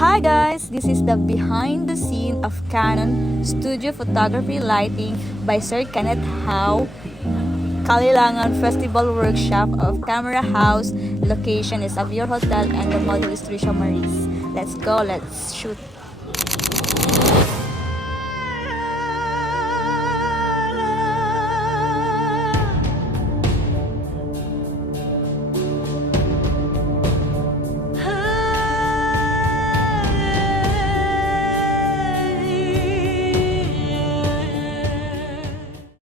Hi guys, this is the behind the scene of Canon studio photography lighting by Sir Kenneth Kalilangan Festival Workshop of CameraHaus. Location is Avior Hotel and the model is Trisha Mariz. Let's go, let's shoot.